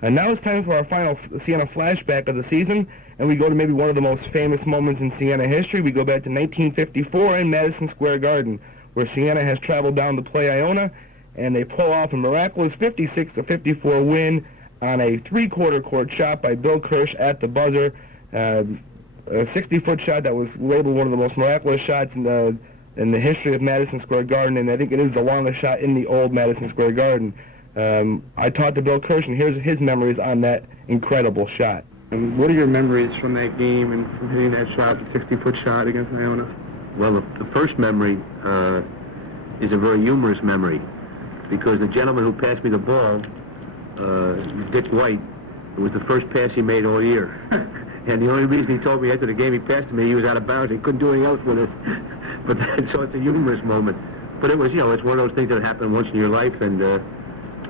And now it's time for our final Siena flashback of the season, and we go to maybe one of the most famous moments in Siena history. We go back to 1954 in Madison Square Garden, where Siena has traveled down to play Iona, and they pull off a miraculous 56-54 win on a three-quarter court shot by Bill Kirsch at the buzzer. A 60-foot shot that was labeled one of the most miraculous shots in the history of Madison Square Garden, and I think it is the longest shot in the old Madison Square Garden. I talked to Bill Kirsch, and here's his memories on that incredible shot. What are your memories from that game and from hitting that shot, the 60-foot shot against Iona? Well, the first memory is a very humorous memory, because the gentleman who passed me the ball, Dick White, it was the first pass he made all year. And the only reason he told me after the game he passed to me, he was out of bounds. He couldn't do anything else with it. But so it's a humorous moment. But it was, it's one of those things that happen once in your life, and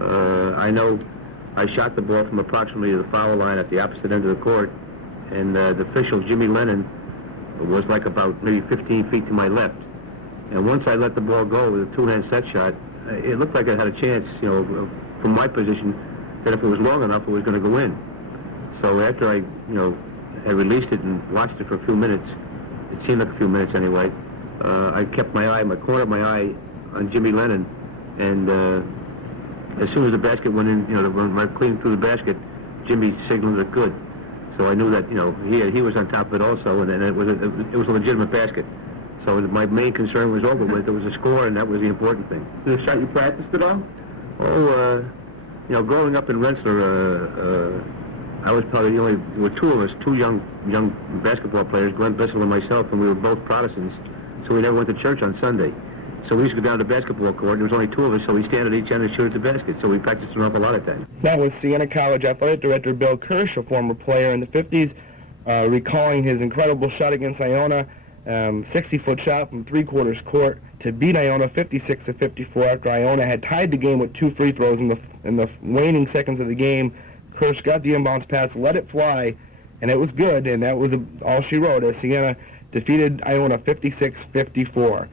I know I shot the ball from approximately the foul line at the opposite end of the court, and the official, Jimmy Lennon, was like about maybe 15 feet to my left. And once I let the ball go with a two-hand set shot, it looked like I had a chance, from my position, that if it was long enough, it was going to go in. So after I, had released it and watched it for a few minutes, it seemed like a few minutes anyway, I kept my corner of my eye on Jimmy Lennon, and as soon as the basket went in, right clean through the basket, Jimmy signaled it good. So I knew that, he was on top of it also, and it was a legitimate basket. So my main concern was over with. It was a score, and that was the important thing. The shot you practiced at all? Oh, growing up in Rensselaer, I was probably there were two of us, two young basketball players, Glenn Bissell and myself, and we were both Protestants, so we never went to church on Sunday. So we used to go down to the basketball court, and there was only two of us, so we stand at each end and shoot at the basket, so we practiced an awful lot of times. That was Siena College Athletic Director Bill Kirsch, a former player in the 50s, recalling his incredible shot against Iona, 60-foot shot from three-quarters court to beat Iona 56-54 after Iona had tied the game with two free throws in the waning seconds of the game. Kirsch got the inbounds pass, let it fly, and it was good, and that was all she wrote as Siena defeated Iona 56-54.